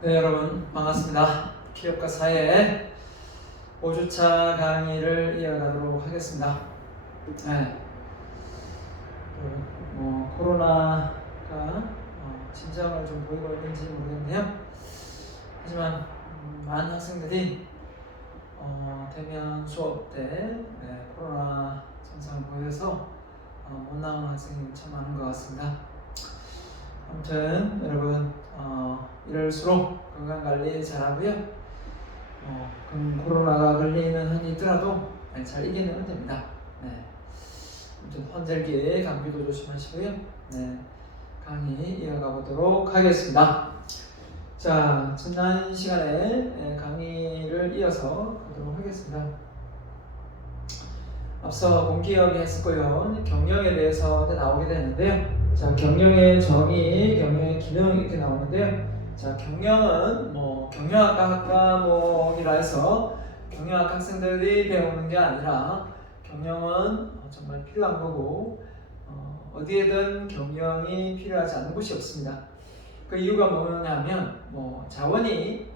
네, 여러분 반갑습니다. 기업가 사회의 5주차 강의를 이어가도록 하겠습니다. 네, 코로나가 진정을 좀 보이고 있는지 모르겠네요. 하지만 많은 학생들이 대면 수업 때 코로나 증상을 보여서 못 나오는 학생이 참 많은 것 같습니다. 아무튼 여러분 이럴수록 건강관리 잘하고요. 코로나가 걸리는 한이 있더라도 잘 이겨내면 됩니다. 네. 아무튼 환절기 감기도 조심하시고요. 네. 강의 이어가 보도록 하겠습니다. 자, 지난 시간에 강의를 이어서 가도록 하겠습니다. 앞서 공기업이 했었고요. 경영에 대해서 나오게 되는데요. 자, 경영의 정의, 경영의 기능 이렇게 나오는데요. 자, 경영은 경영학과 과목이라 해서 경영학 학생들이 배우는 게 아니라 경영은 정말 필요한 거고 어디에든 경영이 필요하지 않은 곳이 없습니다. 그 이유가 뭐냐면 자원이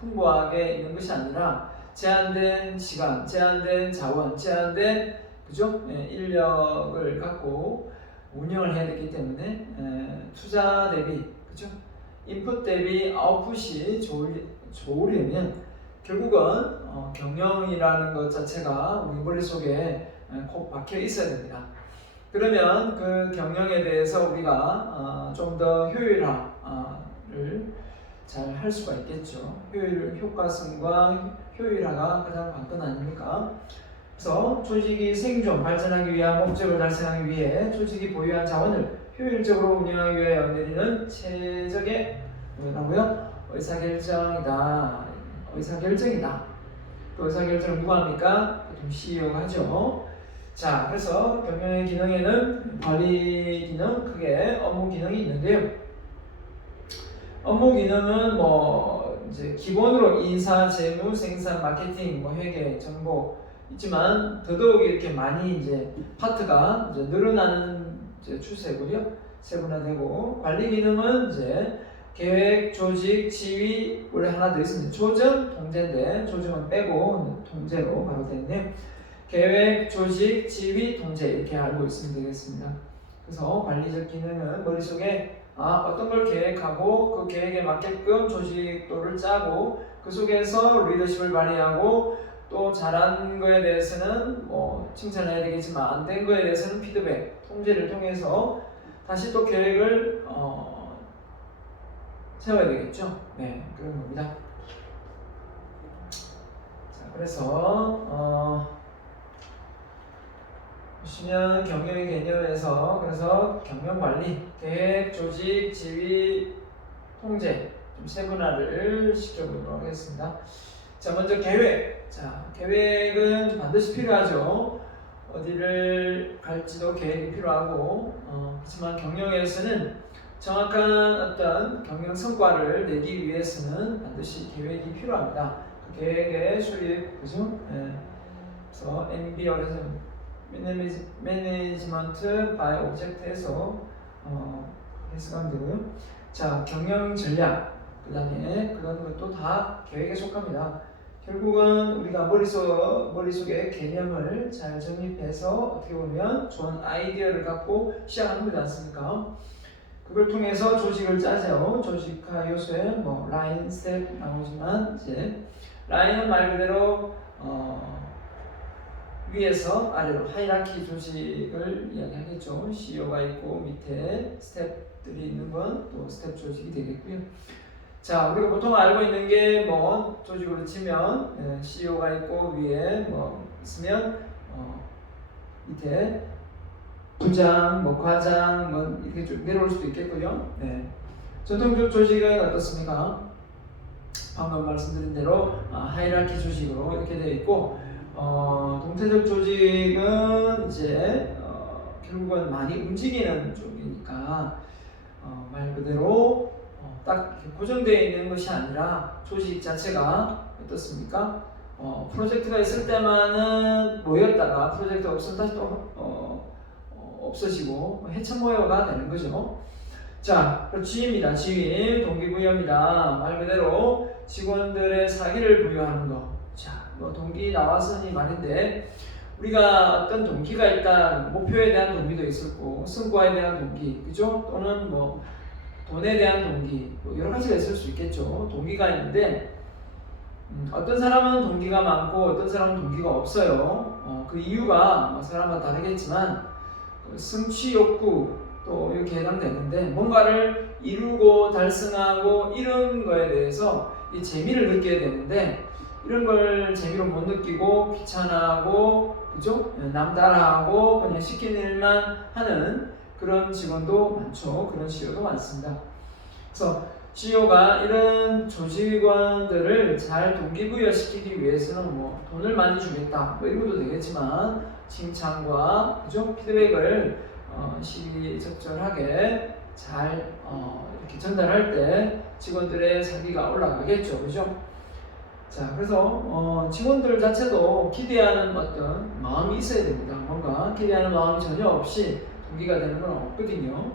풍부하게 있는 것이 아니라 제한된 시간, 제한된 자원, 제한된 인력을 갖고 운영을 해야 되기 때문에 투자 대비 인풋 대비 아웃풋이 좋으려면 결국은 경영이라는 것 자체가 우리 머릿속에 콕 박혀 있어야 됩니다. 그러면 그 경영에 대해서 우리가 좀 더 효율화를 잘 할 수가 있겠죠. 효과성과 효율화가 가장 관건 아닙니까? 그래서 조직이 생존, 발전하기 위한 목적을 달성하기 위해 조직이 보유한 자원을 효율적으로 운영하기 위해 내리는 최적의 의사결정이다. 의사결정이다. 그 의사결정을 누가 합니까? 보통 CEO가 하죠. 자, 그래서 경영의 기능에는 관리 기능, 크게 업무 기능이 있는데요. 업무 기능은 이제 기본으로 인사, 재무, 생산, 마케팅, 회계, 정보 있지만 더더욱 이렇게 많이 이제 파트가 이제 늘어나는 이제 추세고요. 세분화되고 관리 기능은 이제 계획, 조직, 지휘 원래 하나 더 있습니다. 조정, 통제인데 조정은 빼고 통제로 바로 되는데요. 계획, 조직, 지휘, 통제 이렇게 알고 있으면 되겠습니다. 그래서 관리적 기능은 머릿속에 어떤 걸 계획하고 그 계획에 맞게끔 조직도를 짜고 그 속에서 리더십을 발휘하고 또 잘한 거에 대해서는 칭찬을 해야 되겠지만 안 된 거에 대해서는 피드백, 통제를 통해서 다시 또 계획을 세워야 되겠죠. 네, 그런 겁니다. 자, 그래서 보시면 경영의 개념에서 그래서 경영관리, 계획, 조직, 지휘, 통제 좀 세분화를 시켜보도록 하겠습니다. 자, 먼저 계획. 자, 계획은 반드시 필요하죠. 어디를 갈지도 계획이 필요하고 하지만 경영에서는 정확한 어떤 경영 성과를 내기 위해서는 반드시 계획이 필요합니다. 그 계획의 수립, 그죠? 그래서 MBR에서 매니지먼트 바이 오브젝트에서 해석하면 되고요. 자, 경영 전략, 그 다음에 그런 것도 다 계획에 속합니다. 결국은 우리가 머릿속에 개념을 잘 정립해서 어떻게 보면 좋은 아이디어를 갖고 시작하는 거지 않습니까? 그걸 통해서 조직을 짜죠. 조직화 요소에 라인, 스텝 나오지만 이제 라인은 말 그대로 위에서 아래로 하이라키 조직을 이야기하겠죠. CEO가 있고 밑에 스텝들이 있는 건 또 스텝 조직이 되겠고요. 자, 우리가 보통 알고 있는 게 조직으로 치면 CEO가 있고 위에 있으면 밑에 부장, 과장 이렇게 쭉 내려올 수도 있겠고요. 네. 전통적 조직은 어떻습니까? 방금 말씀드린 대로 하이라키 조직으로 이렇게 되어 있고 동태적 조직은 이제 결국은 많이 움직이는 쪽이니까 말 그대로 딱 고정되어 있는 것이 아니라 조직 자체가 어떻습니까? 프로젝트가 있을 때만은 모였다가 프로젝트가 없으면 다시 또 없어지고 해체 모여가 되는 거죠. 자, 지위입니다. 지위, 동기부여입니다. 말 그대로 직원들의 사기를 부여하는 거. 자, 뭐 동기 나왔으니 말인데 우리가 어떤 동기가 있다. 목표에 대한 동기도 있었고 성과에 대한 동기, 그죠? 또는 뭐 돈에 대한 동기, 뭐 여러 가지가 있을 수 있겠죠. 동기가 있는데 어떤 사람은 동기가 많고 어떤 사람은 동기가 없어요. 그 이유가 사람마다 다르겠지만 성취 욕구 또 이렇게 해당되는데 뭔가를 이루고 달성하고 이런 거에 대해서 이 재미를 느껴야 되는데 이런 걸 재미로 못 느끼고 귀찮아하고 그죠? 남 따라하고 그냥 시키는 일만 하는 그런 직원도 많죠. 그런 CEO도 많습니다. 그래서 CEO가 이런 조직원들을 잘 동기부여시키기 위해서는 뭐 돈을 많이 주겠다 뭐 이런 것도 되겠지만 칭찬과 그죠? 피드백을 시기적절하게 잘 이렇게 전달할 때 직원들의 사기가 올라가겠죠, 그죠? 자, 그래서 직원들 자체도 기대하는 어떤 마음이 있어야 됩니다. 뭔가 기대하는 마음이 전혀 없이 동기가 되는 건 없거든요.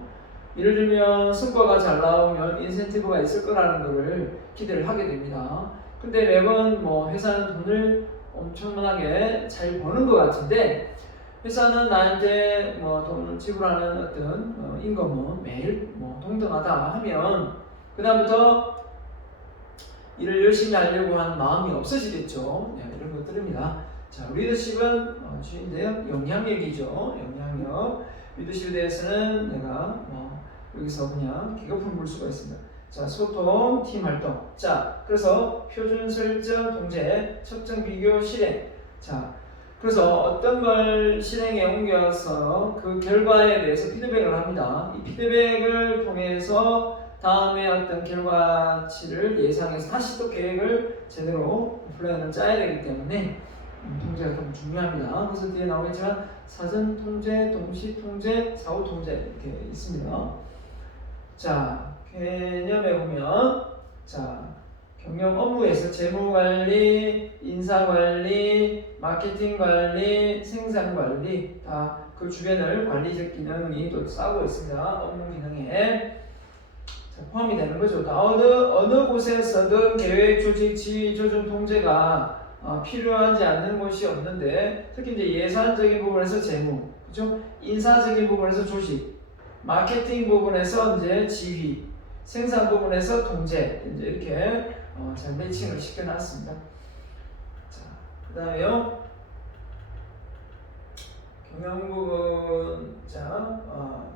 예를 들면 성과가 잘 나오면 인센티브가 있을 거라는 것을 기대를 하게 됩니다. 근데 매번 뭐 회사는 돈을 엄청나게 잘 버는 것 같은데 회사는 나한테 뭐 돈을 지불하는 어떤 임금은 매일 뭐 동등하다 하면 그다음부터 일을 열심히 하려고 하는 마음이 없어지겠죠. 네, 이런 것들입니다. 자, 리더십은 주인데요. 영향력이죠. 영향력. 리더십에 대해서는 내가 여기서 그냥 기겁품 볼 수가 있습니다. 자, 소통, 팀 활동. 자, 그래서 표준 설정, 통제, 측정, 비교, 실행. 자, 그래서 어떤 걸 실행에 옮겨서 그 결과에 대해서 피드백을 합니다. 이 피드백을 통해서 다음에 어떤 결과치를 예상해서 다시 또 계획을 제대로 플랜을 짜야 되기 때문에 통제가 좀 중요합니다. 그래서 뒤에 나오겠지만 사전 통제, 동시 통제, 사후 통제 이렇게 있습니다. 자, 개념에 보면 자, 경영 업무에서 재무관리, 인사관리, 마케팅관리, 생산관리 다 그 주변을 관리적 기능이 또 싸고 있습니다. 업무 기능에 포함이 되는 거죠. 어느 곳에서든 계획, 조직, 지휘, 조정, 통제가 필요하지 않는 곳이 없는데 특히 이제 예산적인 부분에서 재무, 그죠? 인사적인 부분에서 조직, 마케팅 부분에서 이제 지휘, 생산 부분에서 통제 이제 이렇게 잘 매칭을 시켜놨습니다. 자, 그다음에요. 경영 부분,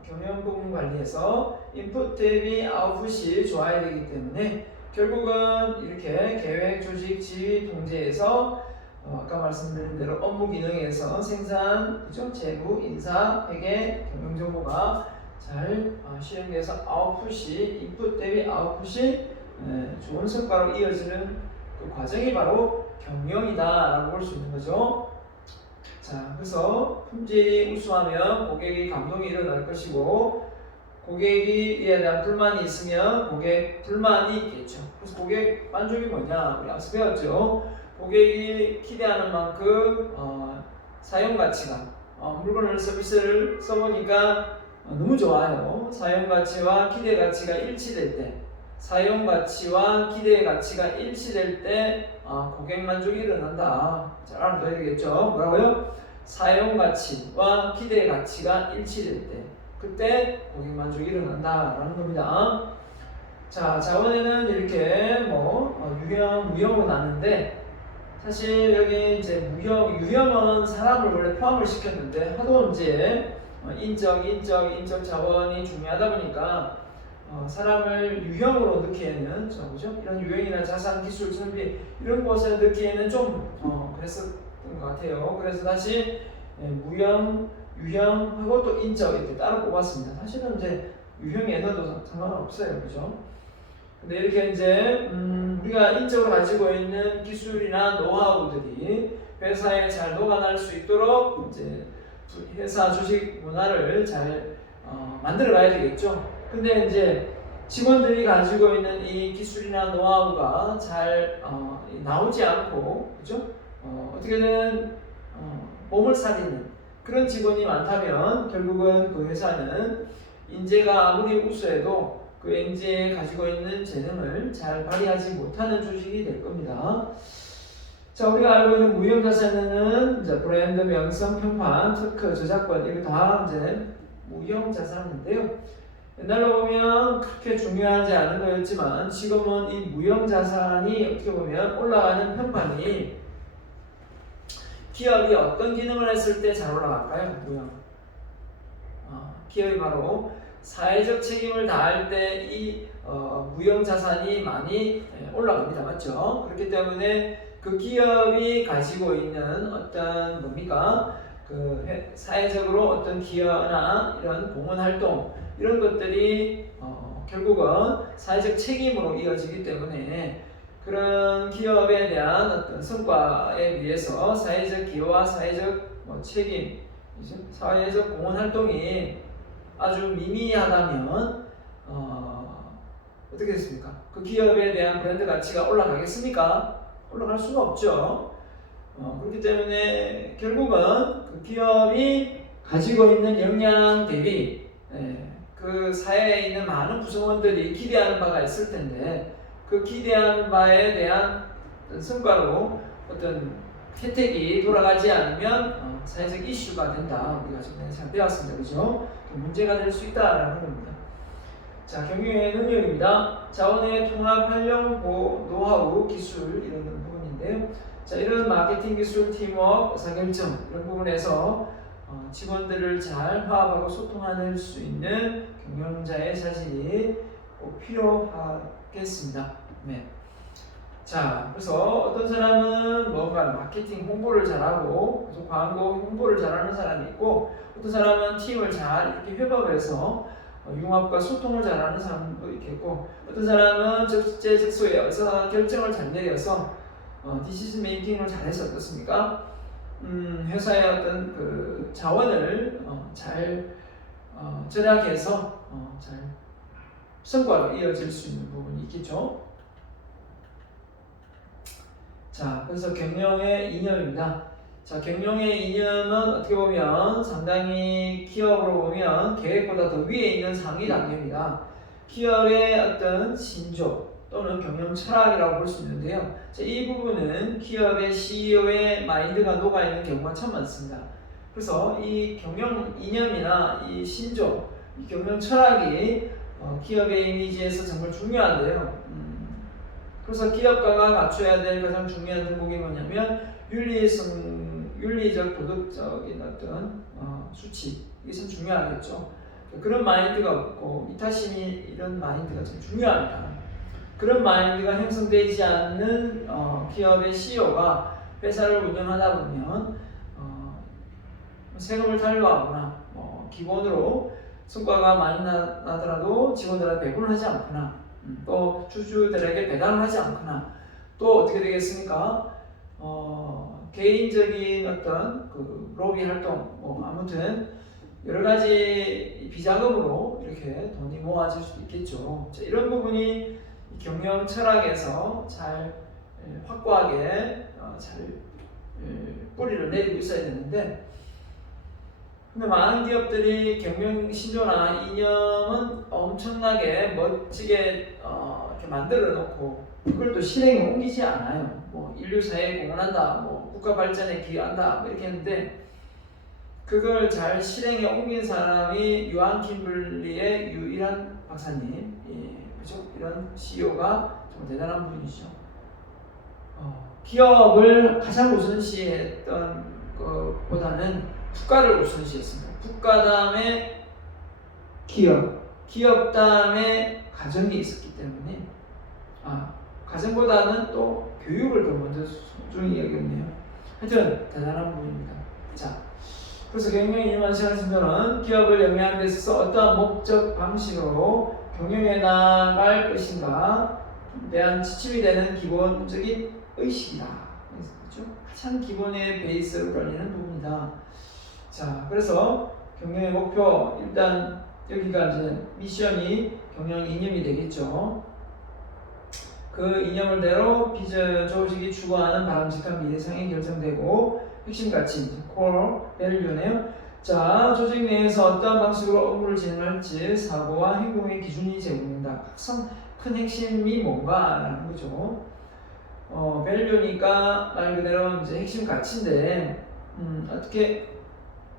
경영 부분 관리에서 인풋 대비 아웃풋이 좋아야 되기 때문에 결국은 이렇게 계획, 조직, 지휘, 통제에서 아까 말씀드린 대로 업무 기능에서 생산, 그죠? 재무, 인사, 회계, 경영 정보가 잘 시행돼서 아웃풋이 인풋 대비 아웃풋이 좋은 성과로 이어지는 그 과정이 바로 경영이다라고 볼 수 있는 거죠. 자, 그래서 품질이 우수하면 고객이 감동이 일어날 것이고 고객이 이에 대한 불만이 있으면 고객 불만이 있겠죠. 그래서 고객 만족이 뭐냐? 우리 앞서 배웠죠. 고객이 기대하는 만큼 사용 가치가 물건을 서비스를 써보니까 너무 좋아요. 사용 가치와 기대 가치가 일치될 때, 사용 가치와 기대 가치가 일치될 때 고객 만족이 일어난다. 잘 알아둬야 되겠죠. 뭐라고요? 사용 가치와 기대 가치가 일치될 때, 그때 고객 만족이 일어난다라는 겁니다. 자, 자원에는 이렇게 유형, 무형으로 나는데 사실 여기 이제 유형은 사람을 원래 포함을 시켰는데 하도 이제 인적 자원이 중요하다 보니까 사람을 유형으로 넣기에는 그죠? 이런 유형이나 자산, 기술, 준비 이런 것을 넣기에는 좀 그랬었던 것 같아요. 그래서 다시 무형, 유형하고 또 인적 이렇게 따로 뽑았습니다. 사실은 이제 유형에 넣어도 상관없어요, 그죠? 근데 이렇게 이제 우리가 인적으로 가지고 있는 기술이나 노하우들이 회사에 잘 녹아날 수 있도록 이제 회사 조직 문화를 잘 만들어 가야 되겠죠. 근데 이제 직원들이 가지고 있는 이 기술이나 노하우가 잘 나오지 않고, 그죠? 어떻게든 몸을 사리는 그런 직원이 많다면 결국은 그 회사는 인재가 아무리 우수해도 그 인재에 가지고 있는 재능을 잘 발휘하지 못하는 조직이 될 겁니다. 자, 우리가 알고 있는 무형자산에는 이제 브랜드, 명성, 평판, 특허, 저작권 이거 다 이제 무형자산인데요. 옛날로 보면 그렇게 중요하지 않은 거였지만 지금은 이 무형자산이 어떻게 보면 올라가는 평판이 기업이 어떤 기능을 했을 때 잘 올라갈까요? 무형. 기업이 바로 사회적 책임을 다할 때 이 무형자산이 많이 올라갑니다. 맞죠? 그렇기 때문에 그 기업이 가지고 있는 어떤 뭡니까? 그 사회적으로 어떤 기여나 이런 공헌 활동 이런 것들이 결국은 사회적 책임으로 이어지기 때문에 그런 기업에 대한 어떤 성과에 비해서 사회적 기여와 사회적 책임, 사회적 공헌 활동이 아주 미미하다면 어떻게 됐습니까? 그 기업에 대한 브랜드 가치가 올라가겠습니까? 올라갈 수가 없죠. 그렇기 때문에 결국은 그 기업이 가지고 있는 역량 대비 그 사회에 있는 많은 구성원들이 기대하는 바가 있을 텐데 그 기대하는 바에 대한 성과로 어떤 혜택이 돌아가지 않으면 사회적 이슈가 된다. 우리가 전에 잘 배웠습니다. 그죠? 문제가 될 수 있다라는 겁니다. 자, 경영의 능력입니다. 자원의 통합, 활용, 노하우, 기술 이런 부분인데요. 자, 이런 마케팅 기술, 팀워크, 의사결정 이런 부분에서 직원들을 잘 화합하고 소통할 수 있는 경영자의 자질이 꼭 필요하겠습니다. 네. 자, 그래서 어떤 사람은 뭔가 마케팅 홍보를 잘하고 그래서 광고 홍보를 잘하는 사람이 있고 어떤 사람은 팀을 잘 이렇게 협업해서 융합과 소통을 잘하는 사람도 있겠고 어떤 사람은 적재적소에 의사 결정을 잘 내려서 디시전 메이킹을 잘해서 어떻습니까? 회사의 어떤 그 자원을 잘 절약해서 잘 성과로 이어질 수 있는 부분이 있겠죠. 자, 그래서 경영의 이념입니다. 자, 경영의 이념은 어떻게 보면 상당히 기업으로 보면 계획보다 더 위에 있는 상위 단계입니다. 기업의 어떤 신조 또는 경영 철학이라고 볼 수 있는데요. 자, 이 부분은 기업의 CEO의 마인드가 녹아있는 경우가 참 많습니다. 그래서 이 경영 이념이나 이 신조, 이 경영 철학이 기업의 이미지에서 정말 중요한데요. 그래서 기업가가 갖춰야 될 가장 중요한 덕목이 뭐냐면 윤리적, 도덕적인 어떤 수치 이게 참 중요하겠죠. 그런 마인드가 없고 이타심이 이런 마인드가 참 중요합니다. 그런 마인드가 형성되지 않는 기업의 CEO가 회사를 운영하다 보면 세금을 탈루하거나 기본으로 성과가 많이 나더라도 직원들한테 배분을 하지 않거나 또 주주들에게 배당을 하지 않거나 또 어떻게 되겠습니까? 개인적인 어떤 그 로비 활동 아무튼 여러 가지 비자금으로 이렇게 돈이 모아질 수도 있겠죠. 자, 이런 부분이 경영 철학에서 잘 확고하게 잘 뿌리를 내리고 있어야 되는데 근데 많은 기업들이 경영 신조나 이념은 엄청나게 멋지게 이렇게 만들어 놓고 그걸 또 실행에 옮기지 않아요. 인류 사회에 공헌한다, 국가 발전에 기여한다, 이렇게 했는데 그걸 잘 실행에 옮긴 사람이 유한 킴블리의 유일한 박사님, 그죠? 이런 CEO가 정말 대단한 분이죠. 기업을 가장 우선시했던 것보다는 국가를 우선시했습니다. 국가 다음에 기업 다음에 가정이 있었기 때문에 가정보다는 또 교육을 더 먼저 소중히 여겼네요. 하여튼 대단한 분입니다. 자, 그래서 경영의 이념한 시간 신조는 기업을 영위하는 데 있어서 어떠한 목적 방식으로 경영해 나갈 것인가 대한 지침이 되는 기본적인 의식이다. 그렇죠? 가장 기본의 베이스로 걸리는 부분이다. 자, 그래서 경영의 목표 일단 여기가 이제 미션이 경영 이념이 되겠죠. 그 이념을대로 비전 조직이 추구하는 바람직한 미래상이 결정되고 핵심 가치, core value네요. 자, 조직 내에서 어떠한 방식으로 업무를 진행할지 사고와 행동의 기준이 제공된다. 가장 큰 핵심이 뭔가라는 거죠. 밸류니까 말 그대로 이제 핵심 가치인데, 어떻게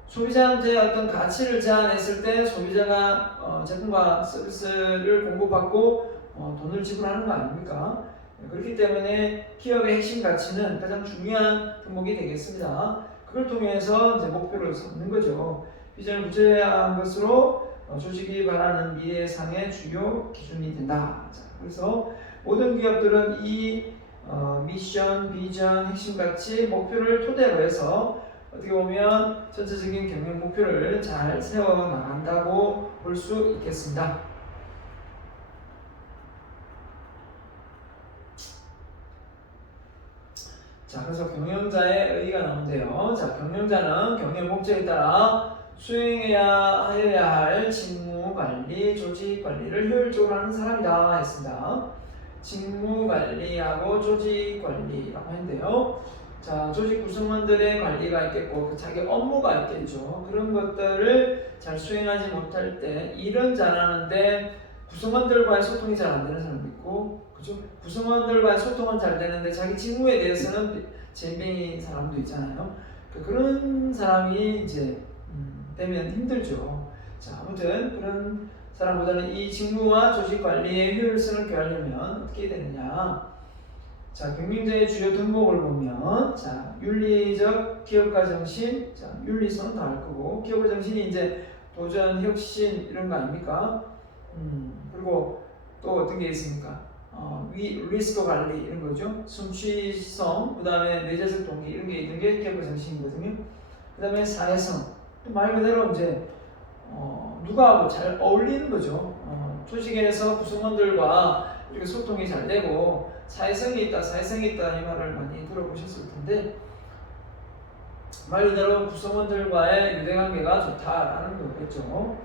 소비자한테 어떤 가치를 제안했을 때 소비자가 제품과 서비스를 공급받고 돈을 지불하는 거 아닙니까? 그렇기 때문에 기업의 핵심 가치는 가장 중요한 덕목이 되겠습니다. 그걸 통해서 이제 목표를 삼는 거죠. 비전을 구체화한 것으로 조직이 바라는 미래상의 주요 기준이 된다. 자, 그래서 모든 기업들은 이 미션, 비전, 핵심 가치, 목표를 토대로 해서 어떻게 보면 전체적인 경영 목표를 잘 세워 나간다고 볼 수 있겠습니다. 자, 그래서 경영자의 의의가 나오는데요. 자, 경영자는 경영 목적에 따라 수행해야 할 직무 관리, 조직 관리를 효율적으로 하는 사람이다 했습니다. 직무 관리하고 조직 관리라고 했는데요. 자, 조직 구성원들의 관리가 있겠고 자기 업무가 있겠죠. 그런 것들을 잘 수행하지 못할 때 일은 잘하는데 구성원들과의 소통이 잘 안 되는 사람도 있고, 그죠? 구성원들과의 소통은 잘 되는데 자기 직무에 대해서는 잼병인 사람도 있잖아요. 그런 사람이 이제 되면 힘들죠. 자, 아무튼 그런 사람보다는 이 직무와 조직 관리의 효율성을 꾀하려면 어떻게 되느냐? 자, 경영자의 주요 덕목을 보면, 자, 윤리적 기업가 정신, 자, 윤리성 다 알 거고, 기업가 정신이 이제 도전, 혁신 이런 거 아닙니까? 그리고 또 어떤 게 있습니까? 리스크 관리 이런 거죠. 순취성, 그 다음에 내재적 동기 이런 게 있는 게 기업가 정신이거든요. 그 다음에 사회성, 말 그대로 이제 누구하고 잘 어울리는 거죠. 조직에서 구성원들과 이렇게 소통이 잘 되고 사회성이 있다 이 말을 많이 들어보셨을 텐데, 말 그대로 구성원들과의 유대관계가 좋다라는 거겠죠.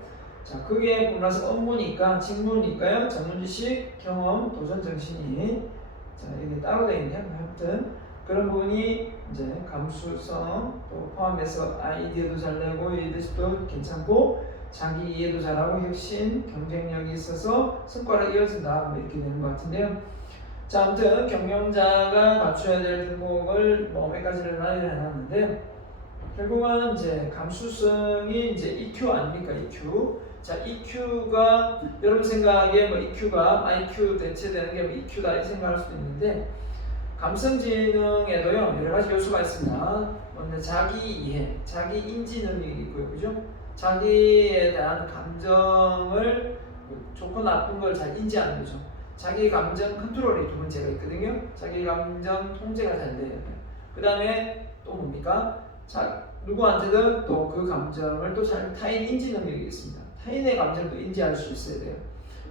자, 그게 보나서 업무니까 직무니까요. 전문지식, 경험, 도전 정신이 자 이게 따로 되어 있네요. 아무튼 그런 부분이 이제 감수성 또 포함해서 아이디어도 잘 내고 리더십도 괜찮고 자기 이해도 잘하고 혁신, 경쟁력이 있어서 성과를 이어진다 뭐 이렇게 되는 것 같은데요. 자, 아무튼 경영자가 갖춰야 될 덕목을 몇 가지를 나열해 놨는데 결국은 이제 감수성이 이제 EQ 아닙니까? EQ. 자, EQ가 여러분 생각에 뭐 EQ가 IQ 대체되는 게 뭐 EQ다 이 생각할 수도 있는데 감성지능에도요 여러 가지 요소가 있습니다. 먼저 자기 이해, 자기 인지 능력이 있고요, 그죠? 자기에 대한 감정을 좋고 나쁜 걸 잘 인지하는 거죠. 자기 감정 컨트롤이 두 번째가 있거든요. 자기 감정 통제가 잘 돼야 돼요. 그 다음에 또 뭡니까? 자, 누구한테든 또 그 감정을 또 잘 타인 인지 능력이 있습니다. 타인의 감정도 인지할 수 있어야 돼요.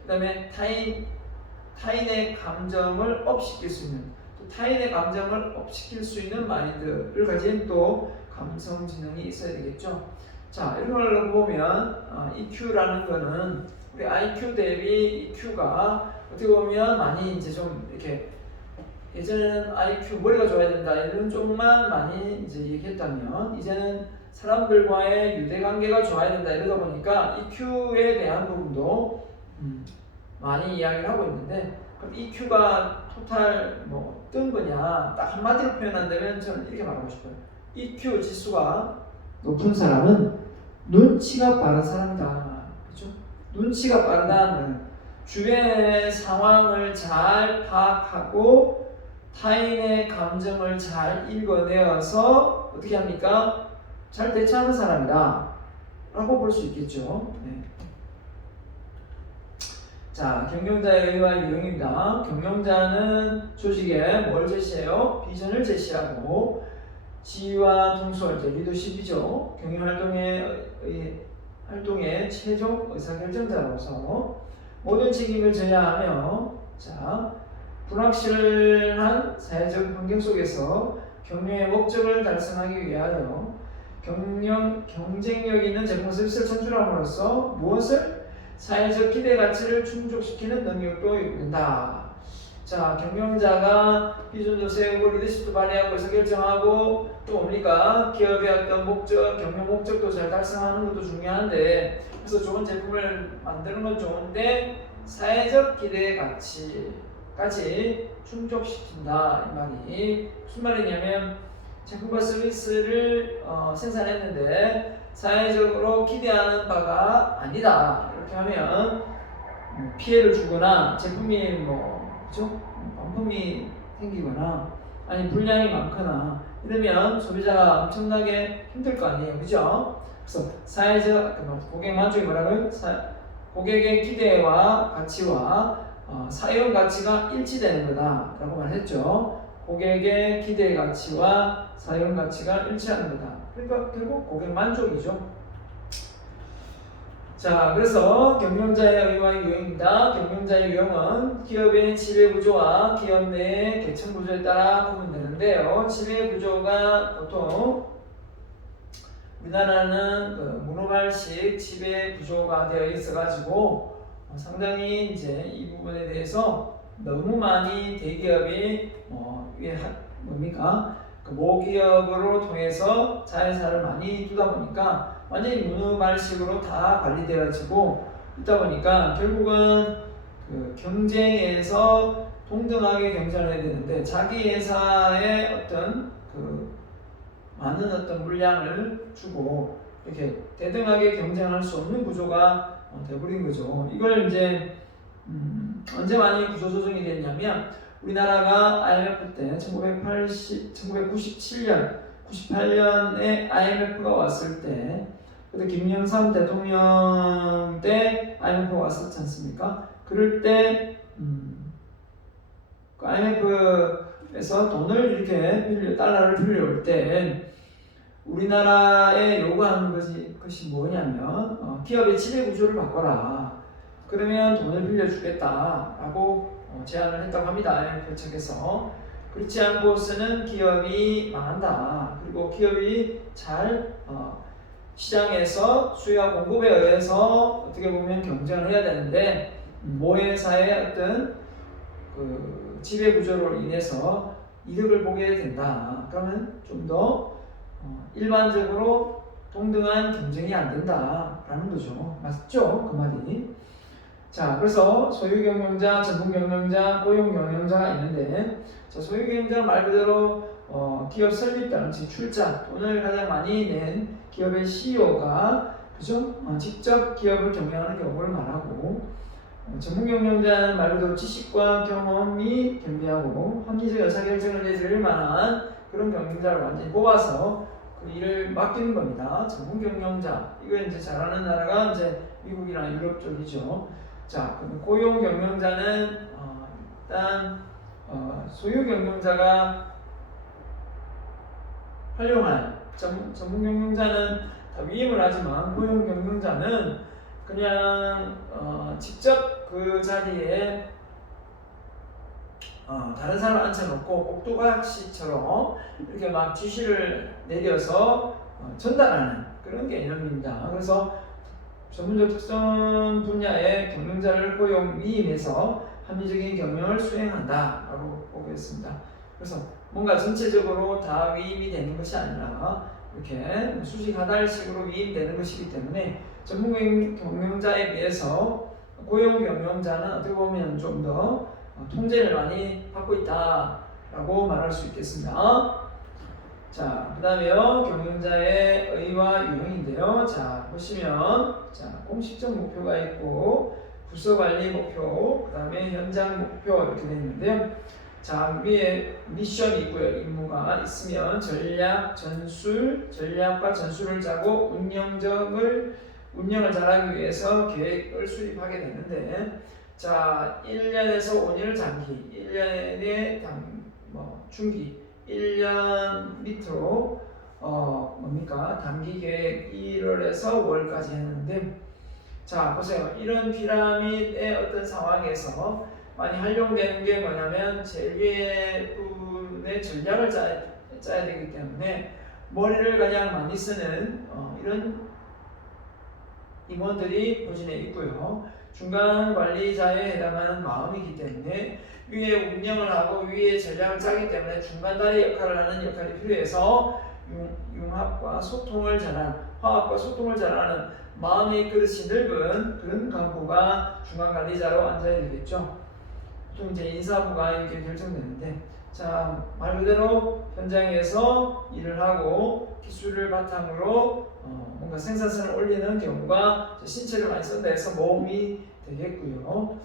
그 다음에 타인의 감정을 업시킬 수 있는, 또 타인의 감정을 업시킬 수 있는 마인드를 가진 또 감성지능이 있어야 되겠죠. 자, 이런 걸 보면 EQ라는 거는 우리 IQ 대비 EQ가 어떻게 보면 많이 이제 좀 이렇게 예전에는 IQ 머리가 좋아야 된다 이런 쪽만 많이 이제 얘기했다면 이제는 사람들과의 유대관계가 좋아야 된다 이러다 보니까 EQ에 대한 부분도 많이 이야기를 하고 있는데, 그럼 EQ가 토탈 뭐 뜬 거냐 딱 한마디로 표현한다면 저는 이렇게 말하고 싶어요. EQ 지수가 높은 사람은 눈치가 빠른 사람이다. 그렇죠? 눈치가 빠르다는 주변의 상황을 잘 파악하고 타인의 감정을 잘 읽어내어서 어떻게 합니까? 잘 대처하는 사람이다 라고 볼 수 있겠죠. 네. 자, 경영자의 의의와 유형입니다. 경영자는 조직에 뭘 제시해요? 비전을 제시하고 지휘와 통솔, 리더십이죠. 활동의 최종 의사결정자로서 모든 책임을 져야 하며, 자, 불확실한 사회적 환경 속에서 경영의 목적을 달성하기 위하여 경쟁력 있는 제품 서비스를 창출함으로써 무엇을? 사회적 기대 가치를 충족시키는 능력도 요구된다. 자, 경영자가 기준도 세우고 리더십도 발휘하고 의사결정하고 또 뭡니까? 기업의 어떤 목적, 경영 목적도 잘 달성하는 것도 중요한데 그래서 좋은 제품을 만드는 건 좋은데 사회적 기대의 가치까지 충족시킨다 이 말이 무슨 말이냐면 제품과 서비스를 생산했는데 사회적으로 기대하는 바가 아니다 이렇게 하면 피해를 주거나 제품이 그죠? 반품이 생기거나 아니 불량이 많거나 이러면 소비자가 엄청나게 힘들 거 아니에요, 그죠? 그래서 사회적 고객 만족이 뭐라고요? 고객의 기대와 가치와 사용 가치가 일치되는 거다라고 말했죠. 고객의 기대 가치와 사용 가치가 일치하는 거다. 그러니까 결국 고객 만족이죠. 자, 그래서 경영자의 의와 유형입니다. 경영자의 유형은 기업의 지배구조와 기업 내의 계층구조에 따라 구분되는데요. 지배구조가 보통 우리나라는 그 문호발식 지배구조가 되어 있어가지고 상당히 이제 이 부분에 대해서 너무 많이 대기업이 뭡니까? 그 모기업으로 통해서 자회사를 많이 두다 보니까 완전히 문어발식으로 다 관리되어지고 있다 보니까 결국은 그 경쟁에서 동등하게 경쟁을 해야 되는데 자기 회사의 어떤 그 많은 어떤 물량을 주고 이렇게 대등하게 경쟁할 수 없는 구조가 되어버린 거죠. 이걸 이제 언제 많이 구조 조정이 됐냐면 우리나라가 IMF 때 1997년, 98년에 IMF가 왔을 때 그때 김영삼 대통령 때 IMF가 왔었지 않습니까? 그럴 때 그 IMF에서 돈을 이렇게 달러를 빌려올 때 우리나라에 요구하는 것이 뭐냐면 기업의 지배 구조를 바꿔라. 그러면 돈을 빌려주겠다라고 제안을 했다고 합니다. IMF 측에서. 그렇지 않고서는 기업이 망한다. 그리고 기업이 잘 시장에서 수요와 공급에 의해서 어떻게 보면 경쟁을 해야 되는데 모회사의 어떤 그 지배 구조로 인해서 이득을 보게 된다. 그러면 좀 더 일반적으로 동등한 경쟁이 안 된다라는 거죠. 맞죠? 그 말이. 자, 그래서 소유 경영자, 전문 경영자, 고용 경영자가 있는데, 자, 소유 경영자 말 그대로 기업 설립당, 즉 출자, 돈을 가장 많이 낸 기업의 CEO가 그죠? 직접 기업을 경영하는 경우를 말하고, 전문 경영자는 말 그대로 지식과 경험이 겸비하고 합리적 의사결정을 내릴 만한 그런 경영자를 완전히 뽑아서 그 일을 맡기는 겁니다. 전문 경영자, 이거 이제 잘하는 나라가 이제 미국이나 유럽 쪽이죠. 자, 그럼 고용 경영자는 일단 소유 경영자가 활용한 전문 경영자는 다 위임을 하지만 고용 경영자는 그냥 직접 그 자리에 다른 사람을 앉혀놓고 꼭두각시처럼 이렇게 막 지시를 내려서 전달하는 그런 개념입니다. 그래서 전문적 특성 분야의 경영자를 고용 위임해서 합리적인 경영을 수행한다라고 보고 있습니다. 그래서 뭔가 전체적으로 다 위임이 되는 것이 아니라 이렇게 수직하달식으로 위임되는 것이기 때문에 전문 경영자에 비해서 고용 경영자는 어떻게 보면 좀 더 통제를 많이 받고 있다라고 말할 수 있겠습니다. 자, 그 다음에요. 경영자의 의와 유형인데요. 자, 보시면, 자, 공식적 목표가 있고, 부서관리 목표, 그 다음에 현장 목표 이렇게 되어 있는데요. 자, 위에 미션이 있고요. 임무가 있으면 전략과 전술을 짜고 운영을 잘하기 위해서 계획을 수립하게 되는데, 자, 1년에서 5년을 장기, 1년의 중기, 1년 밑으로 뭡니까? 단기 계획 1월에서 5월까지 했는데, 자, 보세요. 이런 피라미드의 어떤 상황에서 많이 활용되는 게 뭐냐면 제일 위에 부분의 전략을 짜야 되기 때문에 머리를 가장 많이 쓰는 이런 임원들이 부진해 있고요. 중간 관리자에 해당하는 마음이기 때문에 위에 운영을 하고 위에 전략을 짜기 때문에 중간 다리 역할을 하는 역할이 필요해서 융합과 소통을 잘하는, 화합과 소통을 잘하는 마음의 그릇이 넓은 그런 간부가 중간 관리자로 앉아야 되겠죠. 좀 이제 인사부가 이렇게 결정되는데, 자, 말 그대로 현장에서 일을 하고 기술을 바탕으로 뭔가 생산성을 올리는 경우가 신체를 많이 쓴다 해서 모험이 되겠고요.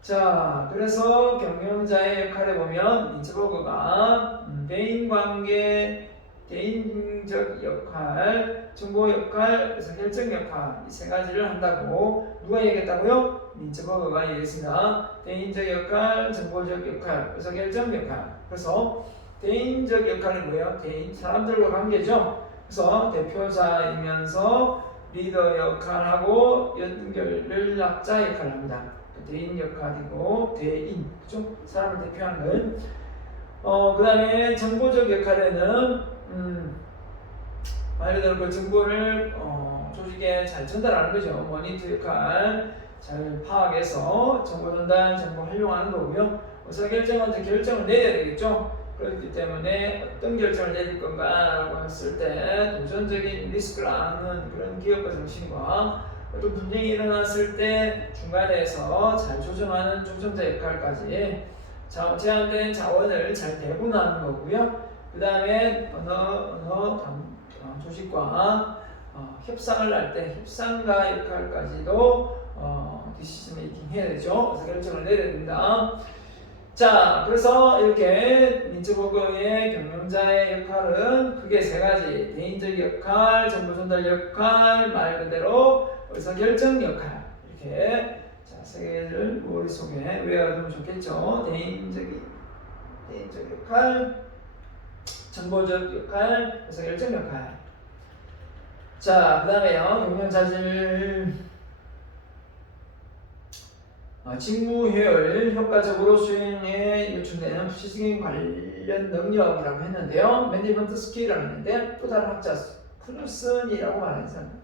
자, 그래서 경영자의 역할에 보면 린츠버그가 대인관계, 대인적 역할, 정보 역할, 의사결정 역할 이 세 가지를 한다고 누가 얘기했다고요? 린츠버그가 얘기했습니다. 대인적 역할, 정보적 역할, 의사결정 역할. 그래서 대인적 역할은 뭐예요? 대인, 사람들과 관계죠. 그래서 대표자이면서 리더 역할하고 연결연락자 역할을 합니다. 대인 역할이고 대인, 그죠? 사람을 대표하는. 그 다음에 정보적 역할에는 말 그대로 그 정보를 조직에 잘 전달하는 거죠. 모니터 역할 잘 파악해서 정보 전달, 정보 활용하는 거고요. 의사결정한테 결정을 내려야 되겠죠. 그렇기 때문에 어떤 결정을 내릴 건가라고 했을 때 도전적인 리스크를 안는 그런 기업가 정신과 또 분쟁이 일어났을 때 중간에서 잘 조정하는 조정자 역할까지 제한된 자원을 잘 배분하는 거고요. 그 다음에 조직과 협상을 할 때 협상가 역할까지도 디시전 메이킹 해야 되죠. 그래서 결정을 내려야 됩니다. 자, 그래서 이렇게 린츠버그의 경영자의 역할은 크게 세 가지: 대인적 역할, 정보 전달 역할, 말 그대로 의사결정 역할. 이렇게 자, 세 개를 머릿속에 외워두면 좋겠죠. 대인적 역할, 정보적 역할, 의사결정 역할. 자, 그 다음에요, 경영자질 직무 효율 효과적으로 수행에 요청되는 구체적인 관련 능력이라고 했는데요. 매니지먼트 스킬이라고 했는데 또 다른 학자 크누슨이라고 말하는 사람.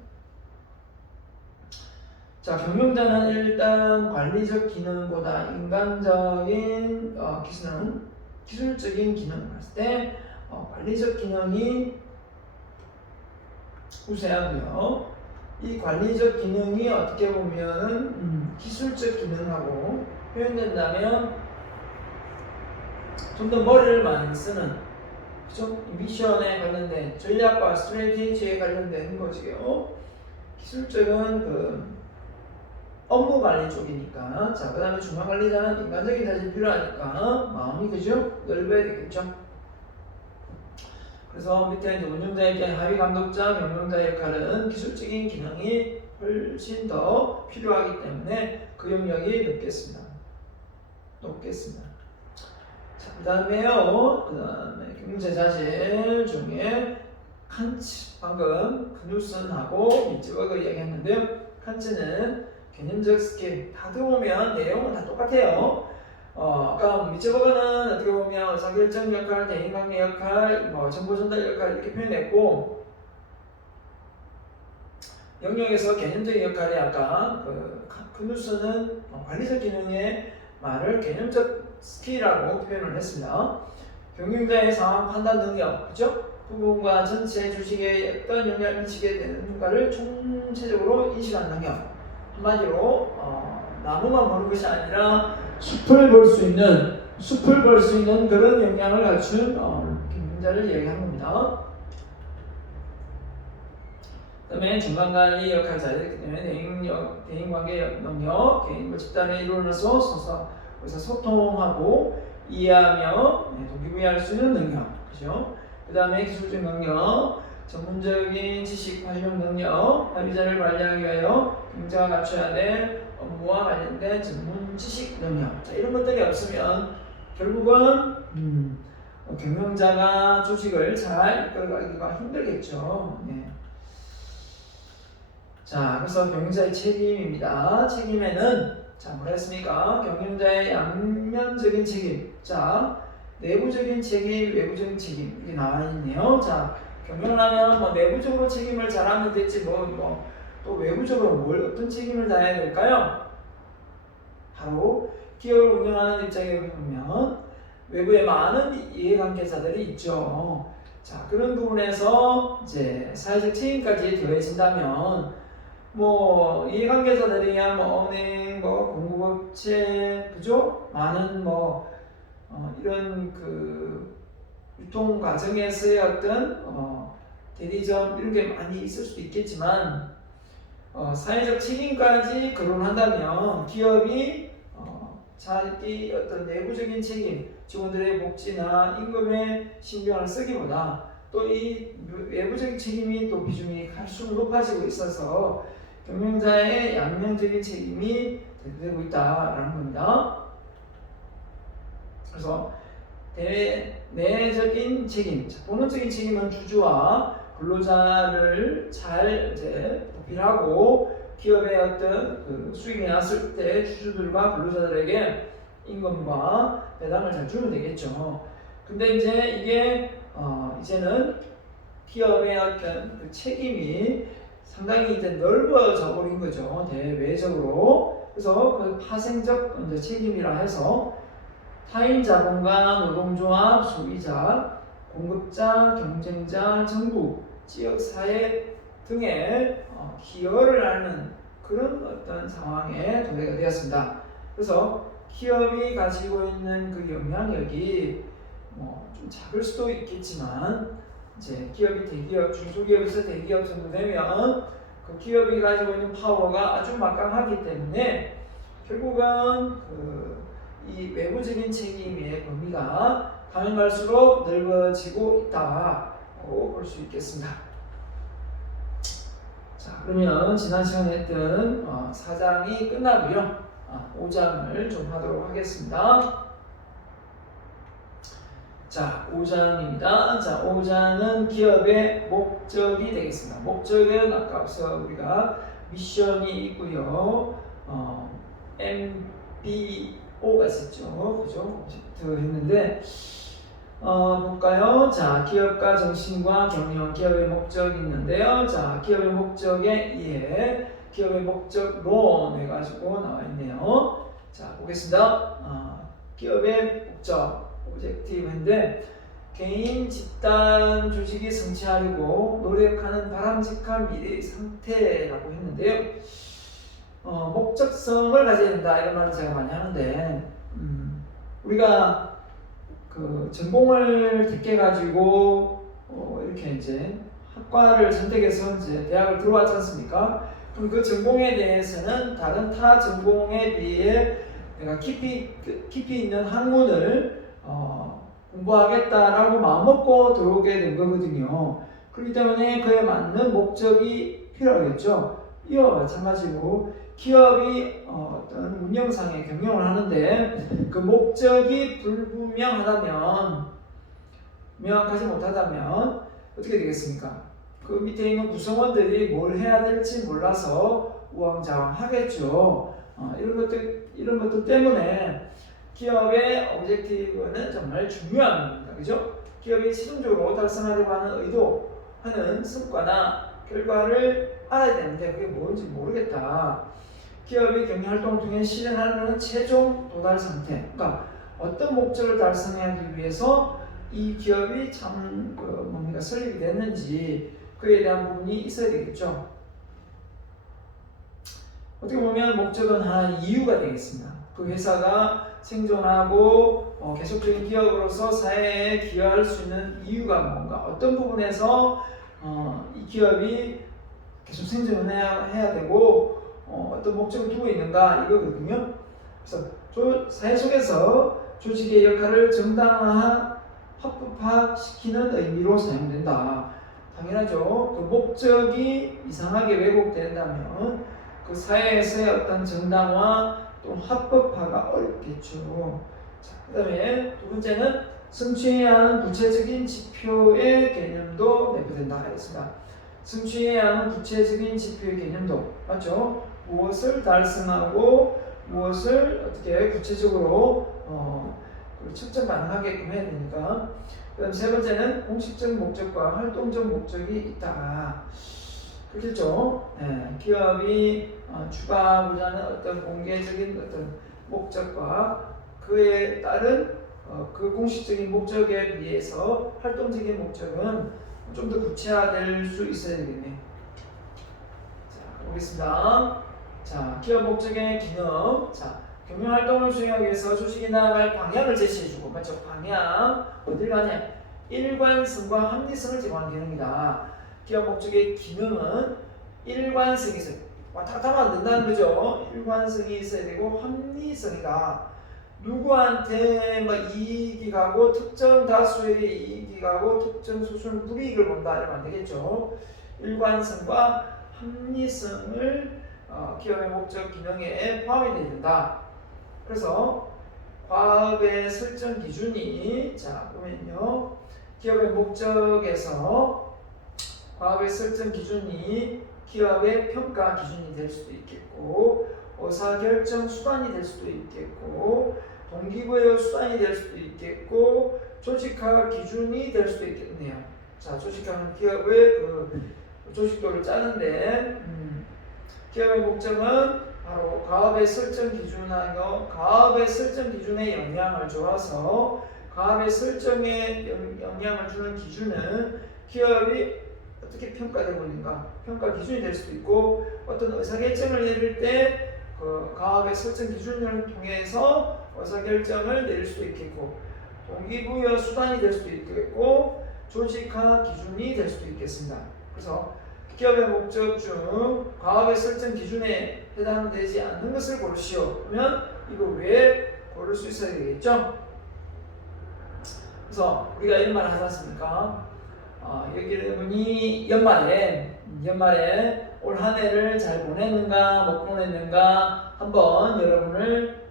자, 경영자는 일단 관리적 기능보다 인간적인 기술적인 기능을 봤을 때 관리적 기능이 우세하고요. 이 관리적 기능이 어떻게 보면 기술적 기능하고 표현된다면 좀 더 머리를 많이 쓰는, 그죠? 미션에 관련된 전략과 스트레티지에 관련된 거지요. 기술적은 그 업무 관리 쪽이니까. 자, 그 다음에 중간 관리자는 인간적인 자질이 필요하니까 마음이, 그죠? 넓어야 되겠죠. 그래서 밑에 이제 운영자의 입장, 하위 감독자, 경영자의 역할은 기술적인 기능이 훨씬 더 필요하기 때문에 그 영역이 높겠습니다. 자, 그 다음에 경영자 자질 중에 칸츠, 방금 크누슨하고 린츠버그 이야기했는데요. 칸츠는 개념적 스킬, 다 들어보면 내용은 다 똑같아요. 아까 린츠버그는 어떻게 보면 의사결정 역할, 대인관계 역할, 정보 전달 역할 이렇게 표현했고, 영역에서 개념적인 역할이 아까 크누슨은 관리적 기능의 말을 개념적 스킬이라고 표현을 했습니다. 경영자의 상황 판단 능력, 그죠? 부분과 전체 주식에 어떤 영향을 미치게 되는 효과를 총체적으로 인식하는 능력. 한마디로 나무만 보는 것이 아니라 숲을 볼 수 있는 그런 역량을 갖춘 경영자를 얘기하는 겁니다. 그 다음에 중간관리 역할 자리이기 때문에 대인관계 능력, 개인과 집단의 일원으로서 소통하고 이해하며 동기부여할 수 있는 능력, 그죠? 그 다음에 기술적 능력, 전문적인 지식 활용 능력, 합의자를 관리하기 위하여 경자가 갖춰야 될 업무와 관련된 전문 지식 능력. 자, 이런 것들이 없으면 결국은 경영자가 조직을 잘 이끌어가기가 힘들겠죠. 네. 자, 그래서 경영자의 책임입니다. 책임에는 뭐라 했습니까? 경영자의 양면적인 책임. 자, 내부적인 책임, 외부적인 책임 이렇게 나와 있네요. 자, 경영을 하면 내부적으로 책임을 잘하면 됐지 또 외부적으로 어떤 책임을 다해야 될까요? 바로 기업을 운영하는 입장에 보면 외부에 많은 이해관계자들이 있죠. 자, 그런 부분에서 이제 사회적 책임까지 더해진다면 뭐 이해관계자들이야 뭐 은행, 뭐 공급업체, 그죠? 많은 뭐 이런 그 유통 과정에서의 어떤 대리점 이런 게 많이 있을 수도 있겠지만 사회적 책임까지 거론한다면 기업이 자기 어떤 내부적인 책임, 직원들의 복지나 임금에 신경을 쓰기보다 또 이 외부적인 책임이 또 비중이 갈수록 높아지고 있어서 경영자의 양면적인 책임이 되고 있다라는 겁니다. 그래서 내적인 책임, 본능적인 책임은 주주와 근로자를 잘 이제 도필하고 기업의 어떤 그 수익이 났을 때 주주들과 근로자들에게 임금과 배당을 잘 주면 되겠죠. 근데 이제 이게 이제는 기업의 어떤 그 책임이 상당히 이제 넓어져 버린 거죠. 대외적으로. 그래서 그 파생적 이제 책임이라 해서 타인 자본가, 노동조합, 소비자, 공급자, 경쟁자, 정부, 지역사회 등의 기여를 하는 그런 어떤 상황에 도래가 되었습니다. 그래서 기업이 가지고 있는 그 영향력이 좀 작을 수도 있겠지만 이제 기업이 대기업, 중소기업에서 대기업 정도 되면 그 기업이 가지고 있는 파워가 아주 막강하기 때문에 결국은 이 외부적인 책임의 범위가 가면 갈수록 넓어지고 있다고 볼 수 있겠습니다. 자, 그러면 지난 시간에 했던 4장이 끝나고요. 5장을 좀 하도록 하겠습니다. 자, 5장입니다. 자, 5장은 기업의 목적이 되겠습니다. 목적은 아까 앞서 우리가 미션이 있고요. MBO가 있었죠. 그죠? 오브젝트 했는데 볼까요? 자, 기업가 정신과 경영, 기업의 목적이 있는데요. 자, 기업의 목적에 의해 기업의 목적론 해가지고 나와 있네요. 자, 보겠습니다. 기업의 목적, 오브젝티브인데 개인, 집단, 조직이 성취하려고 노력하는 바람직한 미래의 상태라고 했는데요. 목적성을 가져야 된다 이런 말을 제가 많이 하는데 우리가 그 전공을 택해 가지고 이렇게 이제 학과를 선택해서 이제 대학을 들어왔지 않습니까? 그럼 그 전공에 대해서는 다른 타 전공에 비해 내가 깊이 있는 학문을 공부하겠다라고 마음먹고 들어오게 된 거거든요. 그렇기 때문에 그에 맞는 목적이 필요하겠죠. 이와 마찬가지로 기업이 어떤 운영상의 경영을 하는데 그 목적이 불분명하다면, 명확하지 못하다면 어떻게 되겠습니까? 그 밑에 있는 구성원들이 뭘 해야 될지 몰라서 우왕좌왕하겠죠. 이런 것들 때문에 기업의 오브젝티브는 정말 중요한 겁니다. 그죠? 기업이 최종적으로 달성하려고 하는 의도하는 성과나 결과를 알아야 되는데 그게 뭔지 모르겠다. 기업이 경영활동을 통해 실현하려는 최종 도달 상태, 그러니까 어떤 목적을 달성하기 위해서 이 기업이 참 설립이 됐는지 그에 대한 부분이 있어야 되겠죠. 어떻게 보면 목적은 하나의 이유가 되겠습니다. 그 회사가 생존하고 계속적인 기업으로서 사회에 기여할 수 있는 이유가 뭔가, 어떤 부분에서 이 기업이 계속 생존을 해야 되고 어떤 목적을 두고 있는가 이거거든요. 그래서 사회 속에서 조직의 역할을 정당화, 합법화시키는 의미로 사용된다. 당연하죠. 그 목적이 이상하게 왜곡된다면 그 사회에서의 어떤 정당화 또 합법화가 어렵겠죠. 그 다음에 두 번째는 성취해야 하는 구체적인 지표의 개념도 내포된다 했습니다. 성취해야 하는 구체적인 지표의 개념도 맞죠? 무엇을 달성하고 무엇을 어떻게 구체적으로 측정 가능하게끔 해야 되니까. 그다음 세 번째는 공식적 목적과 활동적 목적이 있다. 그렇겠죠? 네, 기업이 추가하고자 하는 어떤 공개적인 어떤 목적과 그에 따른 그 공식적인 목적에 비해서 활동적인 목적은 좀 더 구체화될 수 있어야 되겠네. 자, 보겠습니다. 자, 기업 목적의 기능. 자, 경영 활동을 수행하기 위해서 조직이 나아갈 방향을 제시해주고, 맞죠? 방향 어딜 가냐? 일관성과 합리성을 제공하는 기능이다. 기업 목적의 기능은 일관성이 있어요. 왔다 갔다 하면 안 된다는 거죠. 일관성이 있어야 되고 합리성이다. 누구한테 뭐 이익이 가고 특정 다수에게 이익이 가고 특정 소수는 불이익을 본다 이러면 안 되겠죠. 일관성과 합리성을 기업의 목적 기능에 포함이 되야 된다. 그래서 과업의 설정 기준이 자 보면요. 기업의 목적에서 과업의 설정 기준이 기업의 평가 기준이 될 수도 있겠고 의사결정 수단이 될 수도 있겠고 동기부여 수단이 될 수도 있겠고 조직화 기준이 될 수도 있겠네요. 자, 조직화는 기업의 그 조직도를 짜는데 기업의 목적은 바로 가업의 설정 기준하고 가업의 설정 기준에 영향을 줘서 가업의 설정에 영향을 주는 기준은 기업이 어떻게 평가되고 있는가 평가 기준이 될 수도 있고 어떤 의사결정을 내릴 때 그 가업의 설정 기준을 통해서 의사결정을 내릴 수도 있겠고 동기부여 수단이 될 수도 있겠고 조직화 기준이 될 수도 있겠습니다. 그래서 기업의 목적 중 가업의 설정 기준에 해당되지 않는 것을 고르시오 하면 이거 왜 고를 수 있어야 되겠죠? 그래서 우리가 이런 말을 하지 않습니까? 여기를 보니 연말에 올 한 해를 잘 보냈는가 못 보냈는가 한번 여러분을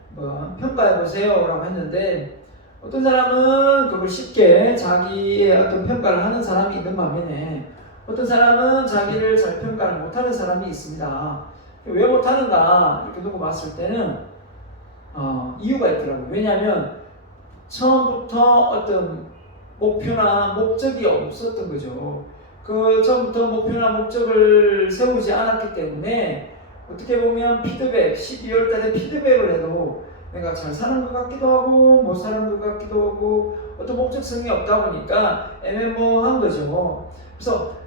평가해 보세요 라고 했는데 어떤 사람은 그걸 쉽게 자기의 어떤 평가를 하는 사람이 있는 반면에 어떤 사람은 자기를 잘 평가를 못하는 사람이 있습니다. 왜 못하는가 이렇게 놓고 봤을 때는 이유가 있더라고요. 왜냐하면 처음부터 어떤 목표나 목적이 없었던 거죠. 그 처음부터 목표나 목적을 세우지 않았기 때문에 어떻게 보면 피드백, 12월 달에 피드백을 해도 내가 잘 사는 것 같기도 하고 못 사는 것 같기도 하고 어떤 목적성이 없다 보니까 애매모호한 거죠. 그래서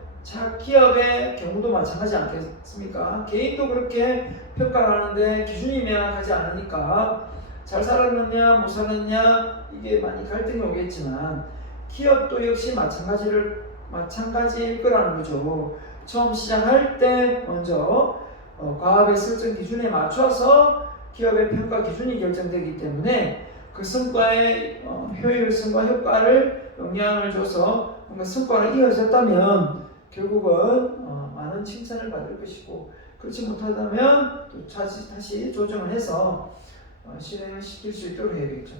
기업의 경우도 마찬가지 않겠습니까? 개인도 그렇게 평가를 하는데 기준이 명확하지 않으니까 잘 살았느냐 못 살았냐 이게 많이 갈등이 오겠지만 기업도 역시 마찬가지일 거라는 거죠. 처음 시작할 때 먼저 과업의 설정 기준에 맞춰서 기업의 평가 기준이 결정되기 때문에 그 성과의 효율성과 효과를 영향을 줘서 뭔가 성과가 이어졌다면 결국은 많은 칭찬을 받을 것이고 그렇지 못하다면 또 다시 조정을 해서 실행을 시킬 수 있도록 해야겠죠.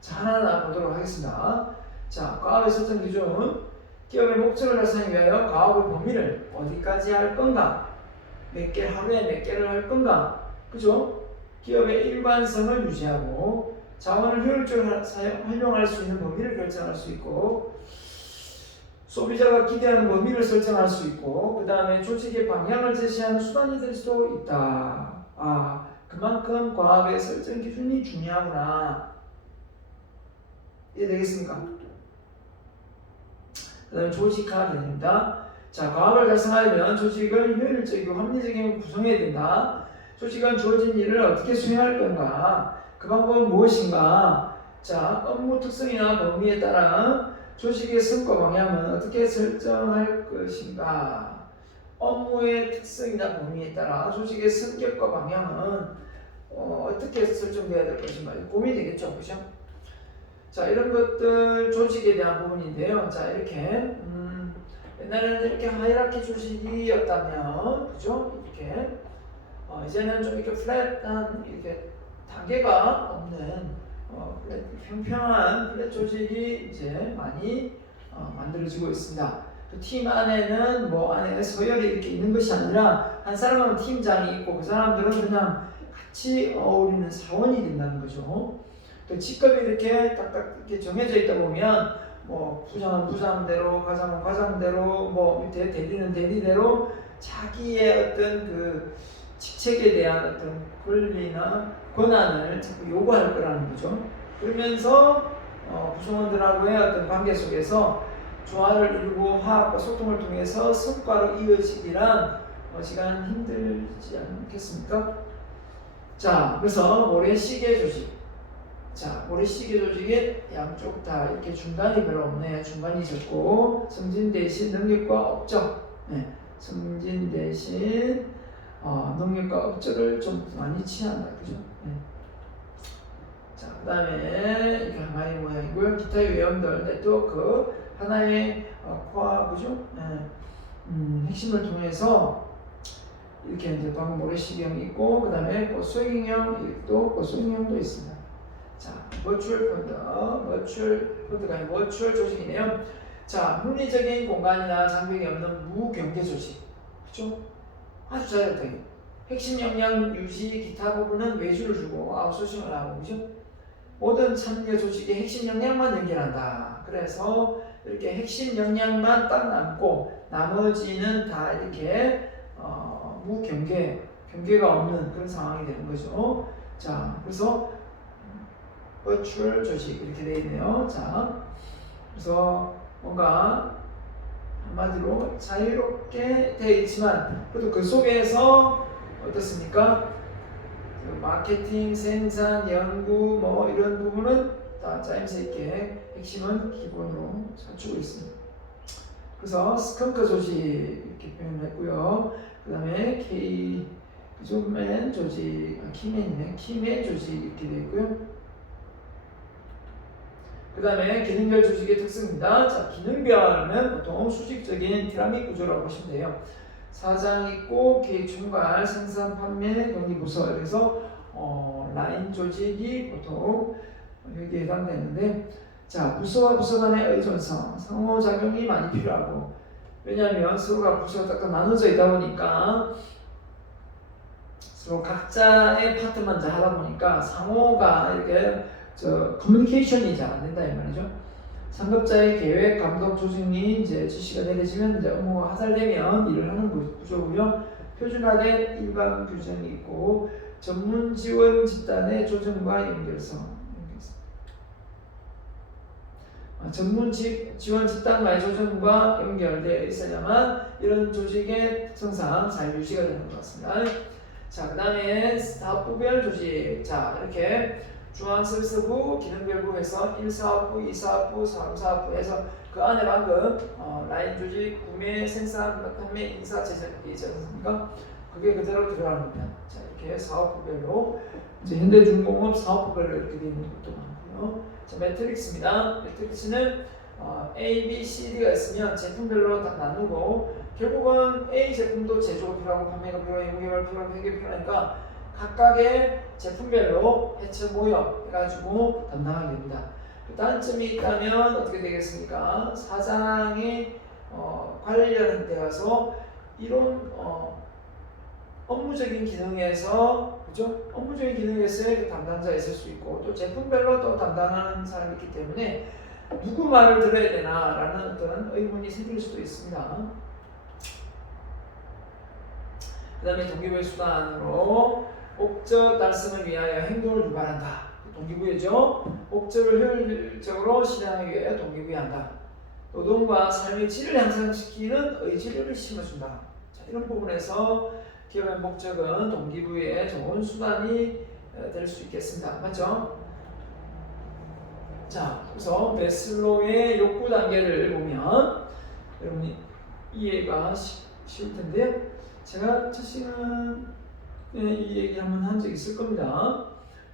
자, 하나하나 보도록 하겠습니다. 자, 과업의 설정 기준 기업의 목적을 달성하기 위하여 과업의 범위를 어디까지 할 건가 하루에 몇 개를 할 건가 그죠? 기업의 일관성을 유지하고 자원을 효율적으로 활용할 수 있는 범위를 결정할 수 있고 소비자가 기대하는 범위를 설정할 수 있고 그 다음에 조직의 방향을 제시하는 수단이 될 수도 있다. 그만큼 과업의 설정 기준이 중요하구나. 이해되겠습니까? 그 다음에 조직화 기능입니다. 자, 과업을 달성하려면 조직을 효율적이고 합리적인 구성해야 된다. 조직은 주어진 일을 어떻게 수행할 건가? 그 방법은 무엇인가? 자, 업무 특성이나 범위에 따라 조직의 성과 방향은 어떻게 설정할 것인가? 업무의 특성이나 범위에 따라 조직의 성격과 방향은 어떻게 설정되어야 될 것인가? 고민이 되겠죠, 그죠? 자, 이런 것들 조직에 대한 부분인데요. 자, 이렇게 옛날에는 이렇게 하이라키 조직이었다면, 그죠? 이렇게 이제는 좀 이렇게 플랫한 이렇게 단계가 없는 평평한 플랫 조직이 이제 많이 만들어지고 있습니다. 그 팀 안에는 안에 서열이 이렇게 있는 것이 아니라 한 사람은 팀장이 있고 그 사람들은 그냥 같이 어울리는 사원이 된다는 거죠. 또 직급이 이렇게 딱딱 이렇게 정해져 있다 보면 부장은 부장대로, 과장은 과장대로, 밑에 대리는 대리대로 자기의 어떤 그 직책에 대한 어떤 권리나 권한을 자꾸 요구할 거라는 거죠. 그러면서 구성원들하고의 어떤 관계 속에서 조화를 이루고 화합과 소통을 통해서 성과로 이어지기란 시간 힘들지 않겠습니까? 자, 그래서 모래시계 조직. 자, 모래시계 조직의 양쪽 다 이렇게 중간이 별로 없네요. 중간이 적고 승진 대신 능력과 업적. 네, 승진 대신 능력과 업적을 좀 많이 취한다, 그죠? 네. 자, 그 다음에 이게 하나의 모양이고요. 기타 유형들 네트워크 하나의 코어, 그죠? 네. 핵심을 통해서 이렇게 이제 방금 모래시계형이 있고, 그 다음에 고소행형 또 고소행형도 있습니다. 자, 버추얼 펀드가 아니고 버추얼 조직이네요. 자, 물리적인 공간이나 장벽이 없는 무경계 조직, 그렇죠? 아주 자율적인 핵심 역량 유지 기타 부분은 외주를 주고 아웃소싱을 하고, 그죠? 모든 참여 조직의 핵심 역량만 연결한다. 그래서 이렇게 핵심 역량만 딱 남고 나머지는 다 이렇게 경계가 없는 그런 상황이 되는 거죠. 자, 그래서 버추얼 조직 이렇게 되어 있네요. 자, 그래서 뭔가 한마디로 자유롭게 되어 있지만 그래도 그 속에서 어떻습니까? 마케팅, 생산, 연구 뭐 이런 부분은 다 짜임새 있게 핵심은 기본으로 갖추고 있습니다. 그래서 스컹크 조직 이렇게 표현했고요. 그 다음에 맨 조직, 키맨이네. 키맨 조직 이렇게 되어 있고요. 그 다음에 기능별 조직의 특성입니다. 자, 기능별은 보통 수직적인 피라미드 구조라고 보시면 돼요. 사장 있고 계획 총괄, 생산, 판매, 경리 부서. 그래서 라인 조직이 보통 여기에 해당되는데, 자, 부서와 부서 간의 의존성, 상호작용이 많이 필요하고, 왜냐하면 서로가 부서가 딱 나눠져 있다 보니까 서로 각자의 파트만 하다 보니까 상호가 이렇게 커뮤니케이션이 잘 안 된다 이 말이죠. 상급자의 계획, 감독, 조직이 이제 지시가 내려지면 이제 업무가 하달되면 일을 하는 구조고요. 표준화된 일반 규정이 있고 전문 지원 집단의 조정과 연결성. 전문 지원 집단과의 조정과 연결되어 있어야만 이런 조직의 특성상 잘 유지가 되는 것 같습니다. 자, 그 다음에 사업부별 조직. 자, 이렇게 중앙서비스부, 기능별부 해서 1사업부, 2사업부, 3사업부 해서 그 안에 방금 라인 조직, 구매, 생산, 판매, 인사, 제작이 있지 않습니까? 그게 그대로 들어가는 겁니다. 자, 이렇게 사업부별로 이제 현대중공업 사업부별로 이렇게 되어 있는 것도 많고요. 자, 매트릭스입니다. 매트릭스는 A, B, C, D가 있으면 제품별로 딱 나누고 결국은 A 제품도 제조가 필요하고 판매가 필요하고 연구개발 필요하고 회계 필요하니까 각각의 제품별로 해체 모여 해가지고 담당하게 됩니다. 그 단점이 있다면 어떻게 되겠습니까? 사장이 관리하는 데 가서 이런 업무적인 기능에서, 그죠? 업무적인 기능에서의 담당자가 있을 수 있고 또 제품별로 또 담당하는 사람이 있기 때문에 누구 말을 들어야 되나라는 어떤 의문이 생길 수도 있습니다. 그 다음에 동기부여 수단으로 목적 달성을 위하여 행동을 유발한다. 동기부여죠. 목적을 효율적으로 실행하기 위해 동기부여한다. 노동과 삶의 질을 향상시키는 의지를 심어준다. 자, 이런 부분에서 기업의 목적은 동기부여의 좋은 수단이 될 수 있겠습니다. 맞죠? 자, 그래서 매슬로우의 욕구 단계를 보면 여러분이 이해가 쉬울 텐데요. 제가 첫 시간에 이 얘기 한번 한 적 있을 겁니다.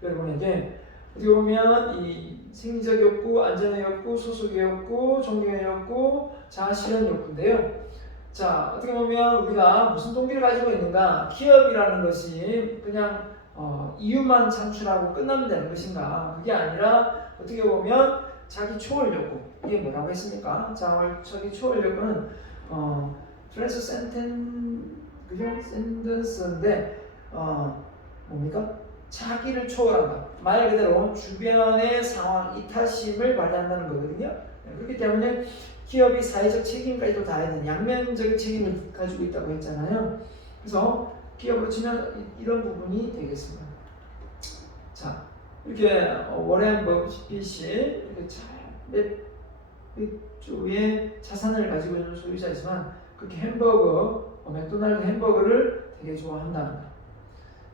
여러분에게 어떻게 보면 이 생리적 욕구, 안전의 욕구, 소속의 욕구, 존경의 욕구, 자아실현 욕구인데요. 자, 어떻게 보면 우리가 무슨 동기를 가지고 있는가? 기업이라는 것이 그냥 이유만 창출하고 끝나면 되는 것인가? 그게 아니라 어떻게 보면 자기 초월 욕구. 이게 뭐라고 했습니까? 자기 초월 욕구는 프랜스 샌더스인데 뭡니까? 자기를 초월한다. 말 그대로 주변의 상황, 이타심을 발휘한다는 거거든요. 그렇기 때문에 기업이 사회적 책임까지도 다해야 되는 양면적인 책임을 가지고 있다고 했잖아요. 그래서 기업으로 치면 이런 부분이 되겠습니다. 자, 이렇게 워렌 버핏이 이렇게 몇 조의 자산을 가지고 있는 소유자이지만 그렇게 맥도날드 햄버거를 되게 좋아한다는 거예요.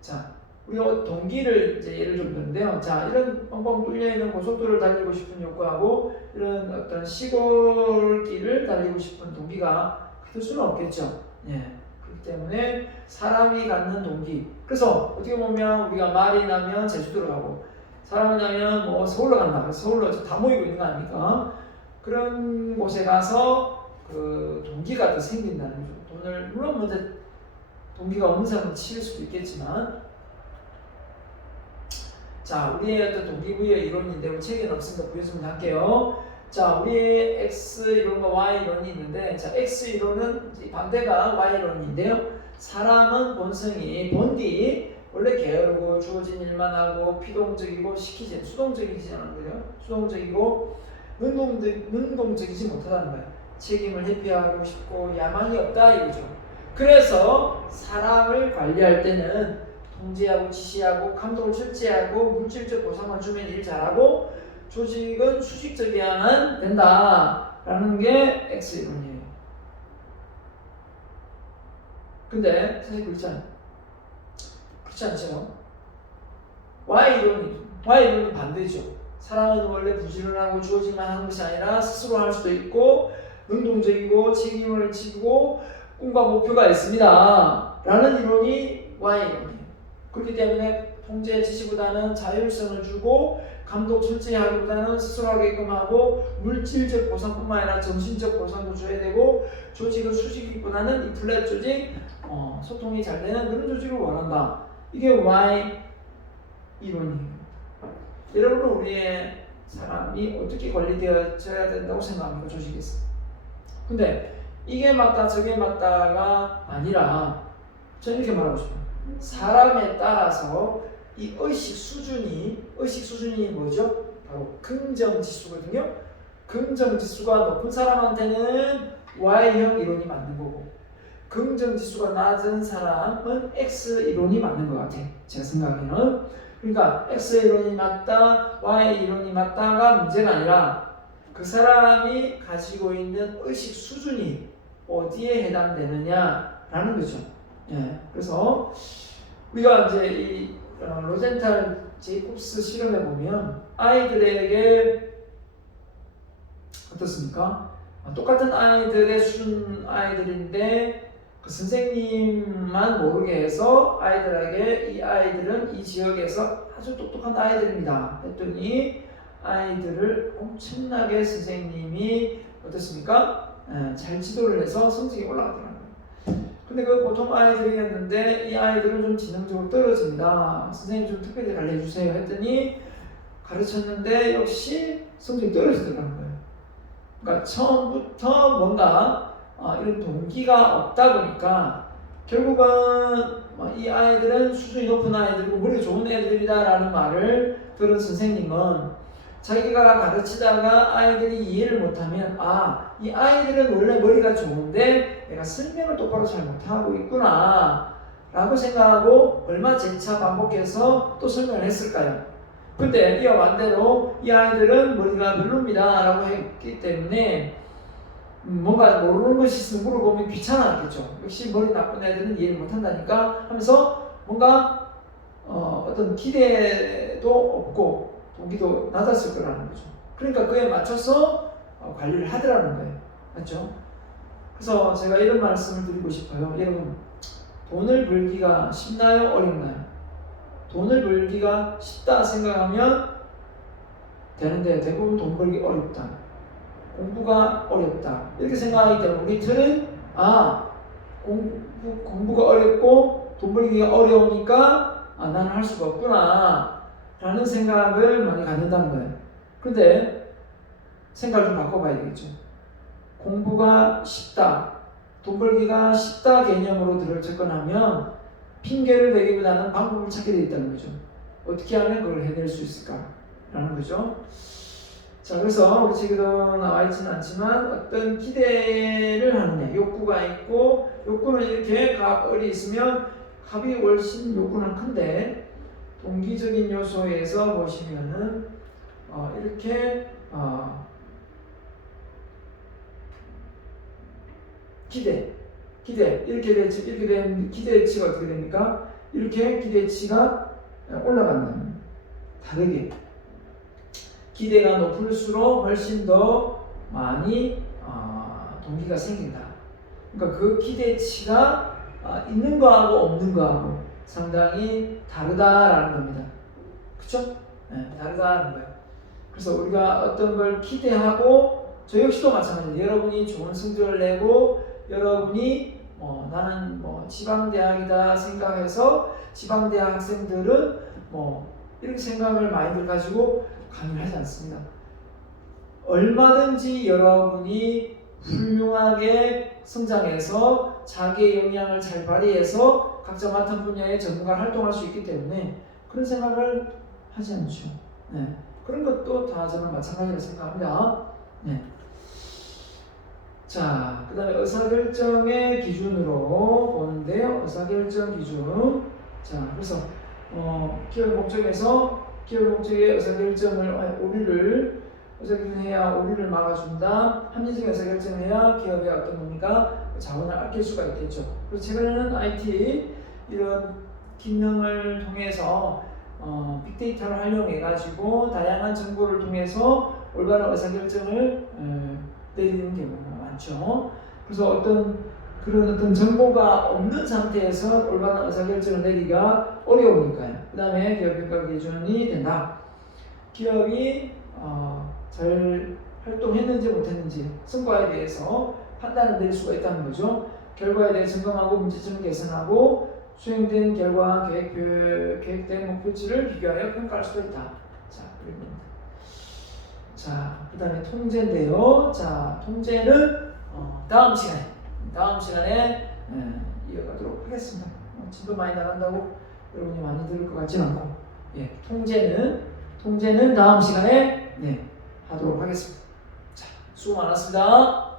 자, 우리가 동기를 이제 예를 좀 드는데요. 자, 이런 뻥뻥 뚫려 있는 고속도로를 달리고 싶은 욕구하고 이런 어떤 시골길을 달리고 싶은 동기가 같을 수는 없겠죠. 예. 그렇기 때문에 사람이 갖는 동기. 그래서 어떻게 보면 우리가 말이 나면 제주도로 가고 사람이 나면 뭐 서울로 간다. 그래서 서울로 다 모이고 있는 거 아닙니까? 그런 곳에 가서 그 동기가 더 생긴다는 거죠. 돈을 물론 먼저 동기가 없는 사람은 치일 수도 있겠지만, 자, 우리의 어떤 동기부여 이론인데 우리 책에는 없으니까 부여좀 할게요. 자, 우리의 X 이론과 Y 이론이 있는데, 자, X 이론은 반대가 Y 이론인데요. 사람은 본디 원래 게으르고 주어진 일만 하고 피동적이고 수동적이지 않은 거예요. 수동적이고 능동적이지 못하다는 거예요. 책임을 회피하고 싶고 야망이 없다 이거죠. 그래서 사람을 관리할 때는 통제하고 지시하고 감독을 철저하고 물질적 보상만 주면 일 잘하고 조직은 수직적이어야만 된다라는 게 X 이론이에요. 근데 사실 그렇지 않죠. Y 이론이 반대죠. 사람은 원래 부지런하고 주어지만 하는 것이 아니라 스스로 할 수도 있고 능동적이고 책임을 지고 꿈과 목표가 있습니다. 라는 이론이 Y 이론이에요. 그렇기 때문에 통제 지시보다는 자율성을 주고 감독 철저히 하기보다는 스스로 하게끔 하고 물질적 보상뿐만 아니라 정신적 보상도 줘야 되고 조직은 수직이보다는 이 플랫 조직 소통이 잘 되는 그런 조직을 원한다. 이게 Y 이론이에요. 여러분은 우리의 사람이 어떻게 관리되어져야 된다고 생각합니까? 조직에서. 근데 이게 맞다 저게 맞다가 아니라 저는 이렇게 말하고 싶어요. 사람에 따라서 이 의식 수준이 뭐죠? 바로 긍정지수거든요. 긍정지수가 높은 사람한테는 Y형 이론이 맞는 거고 긍정지수가 낮은 사람은 X 이론이 맞는 것 같아요. 제가 생각에는. 그러니까 X 이론이 맞다, Y 이론이 맞다가 문제가 아니라 그 사람이 가지고 있는 의식 수준이 어디에 해당되느냐라는 거죠. 예, 그래서 우리가 이제 이 로젠탈 제이콥스 실험해 보면 아이들에게 어떻습니까? 똑같은 아이들의 수준 아이들인데 그 선생님만 모르게 해서 아이들에게 이 아이들은 이 지역에서 아주 똑똑한 아이들입니다 했더니 아이들을 엄청나게 선생님이 어떻습니까? 잘 지도를 해서 성적이 올라가더라고요. 근데 그 보통 아이들이었는데 이 아이들은 좀 지능적으로 떨어집니다. 선생님 좀 특별히 알려주세요 했더니 가르쳤는데 역시 성적이 떨어지더라는 거예요. 그러니까 처음부터 뭔가 이런 동기가 없다 보니까 결국은 이 아이들은 수준이 높은 아이들이고 머리가 좋은 애들이다라는 말을 들은 선생님은 자기가 가르치다가 아이들이 이해를 못하면 이 아이들은 원래 머리가 좋은데 내가 설명을 똑바로 잘 못하고 있구나 라고 생각하고 얼마 재차 반복해서 또 설명을 했을까요? 근데 이와 반대로 이 아이들은 머리가 별로입니다 라고 했기 때문에 뭔가 모르는 것이 있으면 물어보면 귀찮았겠죠. 역시 머리 나쁜 애들은 이해를 못한다니까 하면서 뭔가 어떤 기대도 없고 동기도 낮았을 거라는 거죠. 그러니까 그에 맞춰서 관리를 하더라는 거예요. 맞죠? 그래서 제가 이런 말씀을 드리고 싶어요. 여러분, 돈을 벌기가 쉽나요? 어렵나요? 돈을 벌기가 쉽다 생각하면 되는데 대부분 돈 벌기 어렵다. 공부가 어렵다. 이렇게 생각하기 때문에 우리 틀은 공부가 어렵고 돈 벌기가 어려우니까 나는 할 수가 없구나 라는 생각을 많이 갖는다는 거예요. 그런데 생각을 좀 바꿔봐야 되겠죠. 공부가 쉽다, 돈 벌기가 쉽다 개념으로 들을 접근하면 핑계를 대기보다는 방법을 찾게 되어 있다는 거죠. 어떻게 하면 그걸 해낼 수 있을까라는 거죠. 자, 그래서 우리 책에도 나와 있지는 않지만 어떤 기대를 하느냐, 욕구가 있고 욕구는 이렇게 갑을이 있으면 갑이 훨씬 욕구는 큰데 동기적인 요소에서 보시면은 이렇게 기대 이렇게 되면 기대치가 어떻게 됩니까? 이렇게 기대치가 올라간다는, 다르게 기대가 높을수록 훨씬 더 많이 동기가 생긴다. 그러니까 그 기대치가 있는 거하고 없는 거하고 상당히 다르다라는 겁니다. 그렇죠? 네, 다르다는 거예요. 그래서 우리가 어떤 걸 기대하고, 저 역시도 마찬가지예요. 여러분이 좋은 성적을 내고 여러분이 나는 지방대학이다 생각해서 지방대학 학생들은 이렇게 생각을 많이들 가지고 강의를 하지 않습니다. 얼마든지 여러분이 훌륭하게 성장해서 자기의 역량을 잘 발휘해서 각자 맡은 분야의 전문가를 활동할 수 있기 때문에 그런 생각을 하지 않죠. 네. 그런 것도 다 저는 마찬가지라고 생각합니다. 네. 자, 그 다음에 의사결정의 기준으로 보는데요. 의사결정 기준. 자, 그래서 기업 목적에서 기업 목적의 의사결정을 의사결정해야 오류를 막아준다. 합리적인 의사결정을 해야 기업의 어떤 겁니까? 자원을 아낄 수가 있겠죠. 그래서 최근에는 IT 이런 기능을 통해서 빅데이터를 활용해가지고 다양한 정보를 통해서 올바른 의사결정을 내리는 경우가 많죠. 그래서 그런 어떤 정보가 없는 상태에서 올바른 의사결정을 내리기가 어려우니까요. 그 다음에 기업평가 기준이 된다. 기업이 잘 활동했는지 못했는지 성과에 대해서 판단을 내릴 수가 있다는 거죠. 결과에 대해 점검하고 문제점을 개선하고 수행된 결과 계획된 목표치를 비교하여 평가할 수도 있다. 자, 그립니다. 자, 그 다음에 통제인데요. 자, 통제는 다음 시간에 이어가도록 하겠습니다. 진도 많이 나간다고 여러분이 많이 들을 것 같지는 않고, 통제는 다음 시간에 하도록 하겠습니다. 자, 수고 많았습니다.